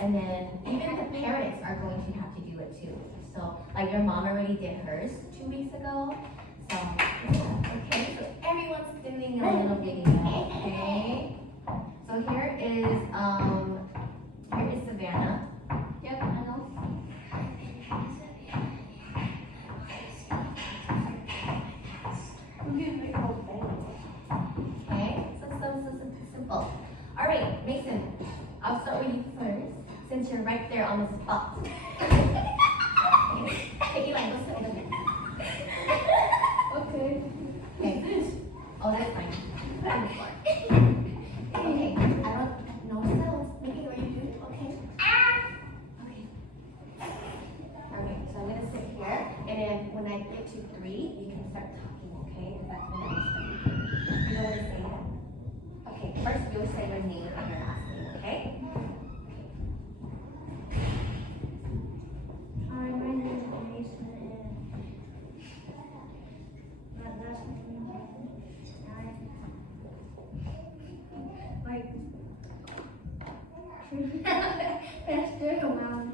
And then even the parents are going to have to do it too. So like your mom already did hers 2 weeks ago. So yeah, okay. So everyone's doing a little video. Okay. So here is Savannah. Yep, I know. Okay, so simple. All right, Mason, I'll start with you first, since you're right there on the spot. Okay, Eli, go sit over there. Okay. Okay. Oh, that's fine. Put it on the floor. Okay, I don't know sounds. Maybe where you do it. Okay. Okay. Okay, so I'm gonna sit here, and then when I get to 3, you can start talking, okay? Because that's when I start. You know what to say then? Okay, first you'll say your name and your last name, okay? Hi, my name is Mason, and my last name is Faster around.